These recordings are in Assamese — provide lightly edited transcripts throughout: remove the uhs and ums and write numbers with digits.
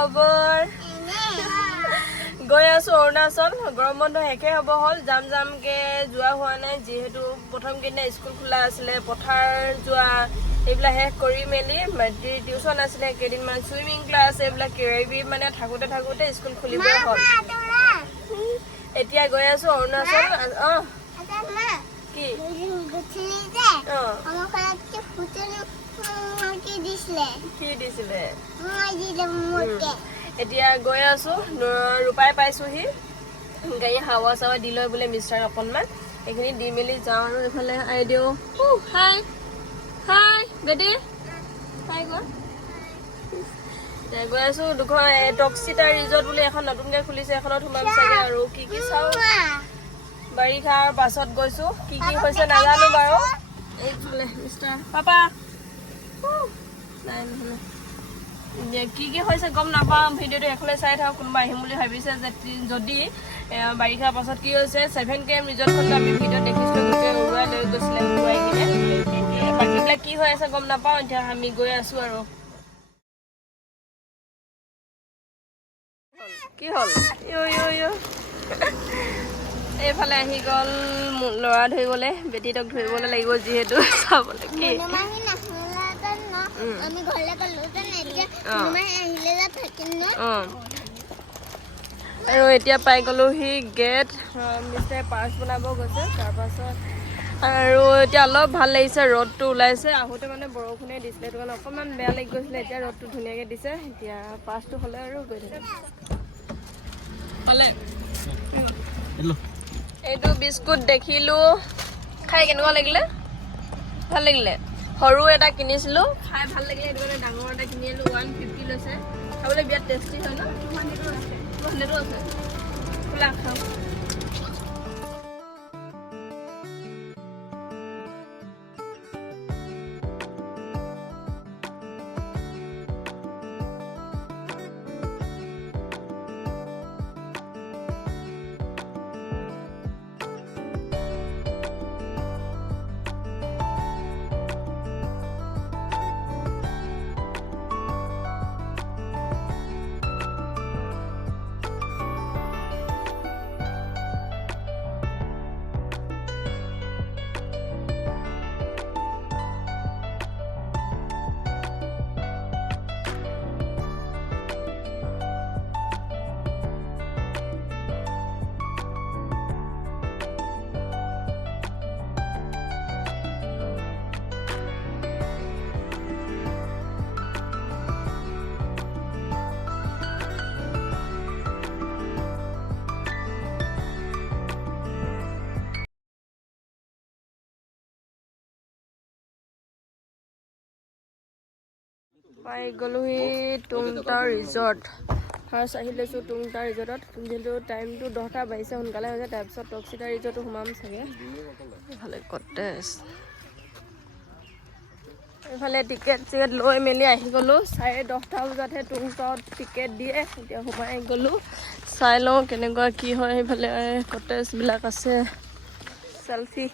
খবৰ গৈ আছো অৰুণাচল গৰম বন্ধ শেষে হ'ব হ'ল যাম যামকে যোৱা হোৱা নাই যিহেতু প্ৰথম দিনা স্কুল খোলা আছিলে পথাৰ যোৱা এইবিলাক শেষ কৰি মেলি মাতৃ টিউচন আছিলে কেইদিনমান সুইমিং ক্লাছ এইবিলাক কিবাকিবি মানে থাকোঁতে স্কুল খুলিবই হ'ল এতিয়া গৈ আছো অৰুণাচল কি দিছিলে এতিয়া গৈ আছো ৰূপাই পাইছোহি গাড়ী হাৱা চাৱা দি লৈ বোলে মিষ্টাৰ অকণমান এইখিনি দি মেলি যাওঁ আৰু এইফালে আইদেউ হাই হাই বেটি হাই গৈ আছো দুখন টক্সিটা ৰিজৰ্ট বুলি এখন নতুনকৈ খুলিছে এখনত সোমাম চাগে আৰু কি কি চাওঁ বাৰিষাৰ পাছত গৈছো কি কি হৈছে নাজানো বাৰু এইফালে মিষ্টাৰ পাপা নাই নহয় কি কি হৈছে গম নাপাওঁ ভিডিঅ'টো এফালে চাই থাকক কোনোবা আহিম বুলি ভাবিছে যে যদি বাৰিষাৰ পাছত কি হৈছে 7KM ৰিজৰ্টখনটো আমি ভিডিঅ'ত দেখিছিলোঁ গোটেই উৰুৱাই লৈ গৈছিলে উৰুৱাই কিনে বাকীবিলাক কি হৈ আছে গম নাপাওঁ এতিয়া আমি গৈ আছোঁ আৰু কি হ'ল এইফালে আহি গ'ল ল'ৰা ধৰিবলৈ বেটীটোক ধৰিবলৈ লাগিব যিহেতু চাবলৈ কি আৰু এতিয়া পাই গ'লোহি গেট মিষ্টাৰে পাৰ্চ বনাব গৈছে তাৰপাছত আৰু এতিয়া অলপ ভাল লাগিছে ৰ'দটো ওলাইছে আহোঁতে মানে বৰষুণে দিছিলে সেইটো কাৰণে অকণমান বেয়া লাগি গৈছিলে এতিয়া ৰ'দটো ধুনীয়াকৈ দিছে এতিয়া পাৰ্চটো হ'লে আৰু গৈ থাকিম এইটো বিস্কুট দেখিলোঁ খাই কেনেকুৱা লাগিলে ভাল লাগিলে সৰু এটা কিনিছিলোঁ খাই ভাল লাগিলে সেইটো কাৰণে ডাঙৰ এটা কিনি আনিলোঁ 150 লৈছে খাবলৈ বিৰাট টেষ্টি হয় ন 200 আছে খোলা খাওঁ পাই গ'লোহি টুংটাও ৰিজৰ্ট ফাৰ্ষ্ট আহি লৈছোঁ টুংটাও ৰিজৰ্টত যিহেতু টাইমটো 10টা বাজিছে সোনকালে হৈছে তাৰপিছত টক্সিটা ৰিজৰ্টটো সোমাম চাগে এইফালে কটেজ এইফালে টিকেট চিকেট লৈ মেলি আহি গ'লোঁ 10:30 বজাতহে টুংটাওত টিকেট দিয়ে এতিয়া সোমাই গ'লোঁ চাই লওঁ কেনেকুৱা কি হয় সেইফালে কটেজবিলাক আছে চেলফি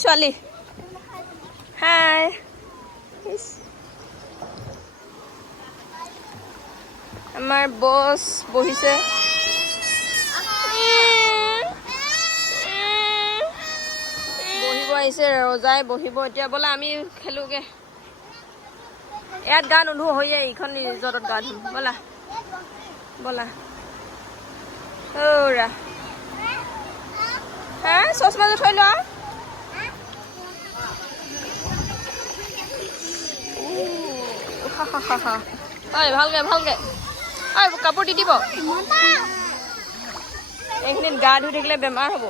ছোৱালী হাই আমাৰ বছ বহিছে বহিব আহিছে ৰজাই বহিব এতিয়া ব'লা আমি খেলোগে ইয়াত গা নোধো হৈয়ে এইখন ৰিজৰ্টত গা ধুম ব'লা ব'লা ঔৰা হা চশমাযোৰ থৈ লোৱা ভালকে কাপোৰ দি দিব এইখিনিত গা ধুই থাকিলে বেমাৰ হ'ব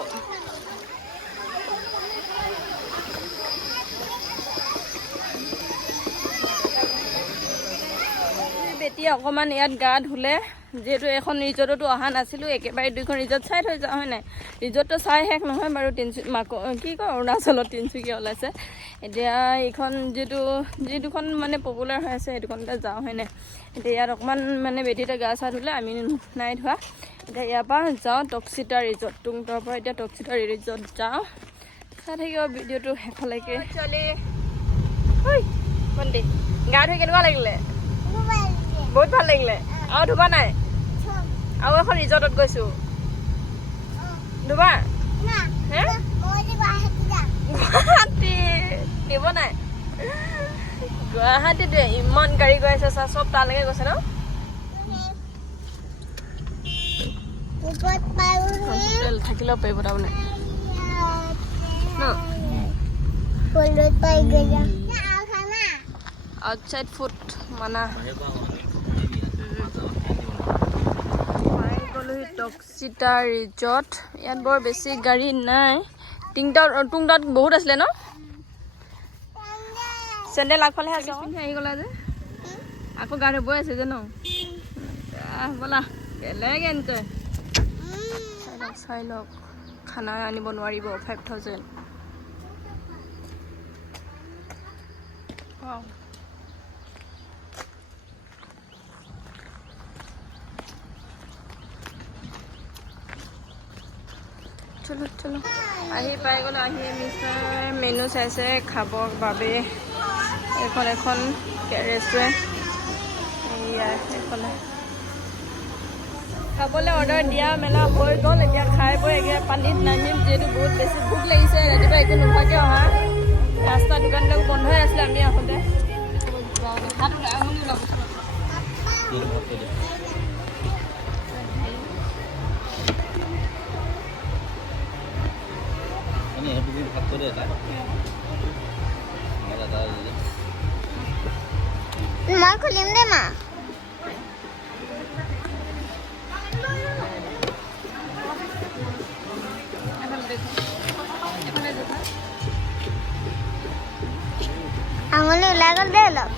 বেটি অকণমান ইয়াত গা ধুলে যিহেতু এখন ৰিজৰ্টতো অহা নাছিলোঁ, একেবাৰে 2খন ৰিজৰ্ট চাই থৈ যাওঁ হয় নাই। ৰিজৰ্টটো চাই শেষ নহয় বাৰু, কি কয় অৰুণাচলত তিনিচুকীয়া ওলাইছে। এতিয়া এইখন যি দুখন মানে পপুলাৰ হৈ আছে সেই দুখনতে যাওঁ হয় নাই। এতিয়া ইয়াত অকণমান মানে বেটিতে গা চা ধুলে, আমি নাই ধোৱা। এতিয়া ইয়াৰ পৰা যাওঁ টকচিতা ৰিজৰ্ট, টুংটাৰ পৰা এতিয়া টকচিতা ৰিজৰ্ট যাওঁ। চাই থাকিব ভিডিঅ'টো শেষলৈকে। ভণ্টি গা ধুই কেনেকুৱা লাগিলে? বহুত ভাল লাগিলে। আৰু ধুবা নাই? আৰু এখন ৰিজৰ্টত গৈছোঁ, ধুবা? গুৱাহাটী নিব নাই? গুৱাহাটীতে ইমান গাড়ী গৈ আছে, চা চব তালৈকে গৈছে ন? হোটেল থাকিলেও পাৰিব তাৰমানে আউটসাইড ফুড মানা। গ'লোহি টকচিতা ৰিজৰ্ট। ইয়াত বৰ বেছি গাড়ী নাই। টুংটাত বহুত আছিলে ন? চেণ্ডেল আগফালেহে আছে, পিন্ধি আহি গ'লা যে। আকৌ গা ধুবই আছে যে ন? ব'লা বেলেগ এনজয়। চাই লওক খানা আনিব নোৱাৰিব 5000। চলো চলো আহি পাই গ'লো। আহি মিষ্টাৰ মেনু চাইছে খাবৰ বাবে। এখন ৰেষ্টুৰেণ্ট এয়া এইফালে খাবলৈ অৰ্ডাৰ দিয়া মেলা হৈ গ'ল। এতিয়া খাই বৈ এতিয়া পানীত নামিম, যিহেতু বহুত বেছি ভোক লাগিছে। ৰাতিপুৱা একো নোখোৱাকৈ অহা, ৰাস্তা দোকানবিলাক বন্ধই আছিলে আমি আহোঁতে। মই খুলিম দে মা। আঙুলি ওলাই গ'ল দে অলপ।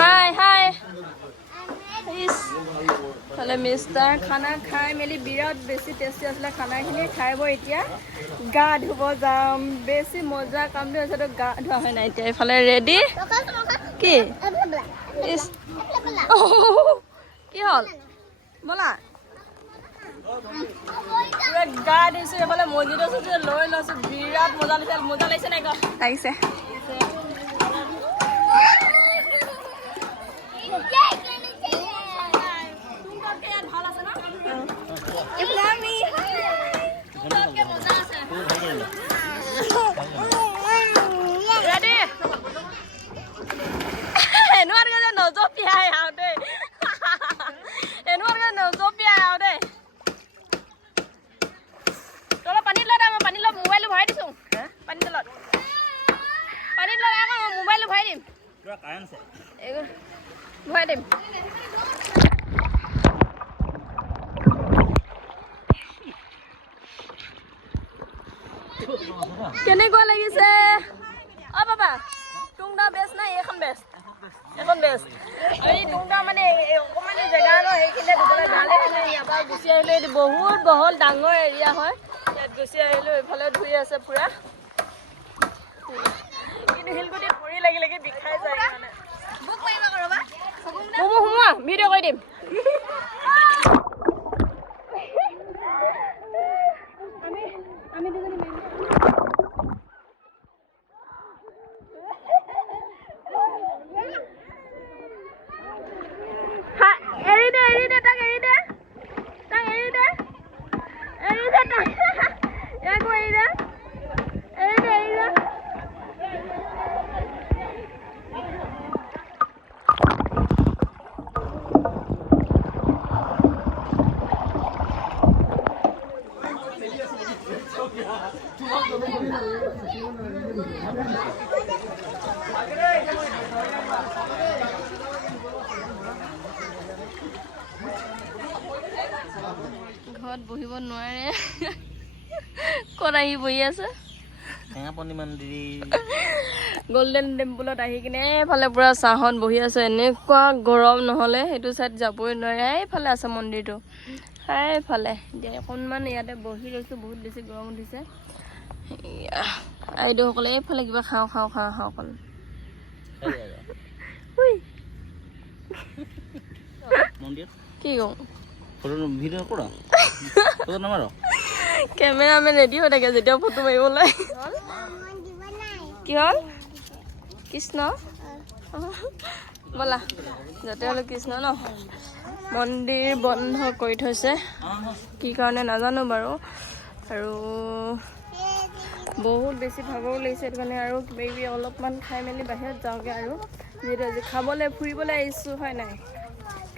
হাই তাহলে মিষ্টাৰ খানা খাই মেলি বিৰাট বেছি টেষ্টি আছিলে খানাখিনি। খাই বৈ এতিয়া গা ধুব যাম। বেছি মজা কামটো হৈছে, তো গা ধোৱা হয় নাই। এতিয়া এইফালে ৰেডি। কি কি হ'ল ব'লা গা ধুইছোঁ। এইফালে মছজিদ আছে লৈ লৈছোঁ, বিৰাট মজা লাগিছে নাই? লাগিছে। ভৰাই দিম। কেনেকুৱা লাগিছে অ বাবা? টুংটা বেষ্ট নাই এইখন বেষ্ট? এখন বেষ্ট। এই টুংটা মানে অকণমান জেগা ন, সেইখিনিতে দুটালে ভালে আছিলে। ইয়াৰ পৰা গুচি আহিলোঁ। এইটো বহুত বহল ডাঙৰ এৰিয়া হয়। ইয়াত গুচি আহিলোঁ। এইফালে ধুই আছে পুৰা, কিন্তু শিলগুটিত ভৰি লাগি বিষাই যায় মানে। সোমোৱা ভিডিঅ' কৰি দিম। আমি দুজনী এৰি দে তাক, এৰি দে তাক, এৰি দে তাক, একো এৰি দে, এৰি দে। ঘৰত বহিব নোৱাৰে ক'ত আহি বহি আছে টেঙাপনি মন্দিৰ গল্ডেন টেম্পলত আহি কিনে এইফালে পুৰা চাহত বহি আছে এনেকুৱা গৰম নহ'লে সেইটো চাইড যাবই নোৱাৰে এইফালে আছে মন্দিৰটো এইফালে এতিয়া অকণমান ইয়াতে বহি লৈছোঁ বহুত বেছি গৰম উঠিছে আইদেউসকলে এইফালে কিবা খাওঁ অকণ কি কওঁ ভিডিঅ' কৰা ফটো নামাৰ কেমেৰামেন ৰেডি হৈ থাকে যেতিয়া ফটো মাৰিবলৈ কি হ'ল কৃষ্ণ ব'লা য'তে হ'লেও কৃষ্ণ ন মন্দিৰ বন্ধ কৰি থৈছে কি কাৰণে নাজানো বাৰু আৰু বহুত বেছি ভাগৰ লাগিছে সেইটো কাৰণে আৰু কিবা কিবি অলপমান খাই মেলি বাহিৰত যাওঁগৈ আৰু যিহেতু আজি খাবলৈ ফুৰিবলৈ আহিছোঁ হয় নাই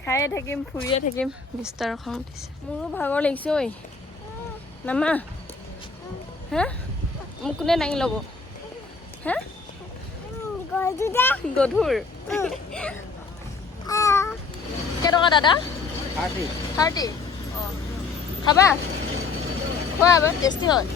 খায়ে থাকিম ফুৰিয়ে থাকিম বিস্তাৰ খং উঠিছে মোৰো ভাগৰ লাগিছে ঐ নামা হা মোক কোনে দাঙি ল'ব হা গধুৰ কেইটকা দাদা 30 অঁ খাবা খোৱা এবাৰ টেষ্টি হয়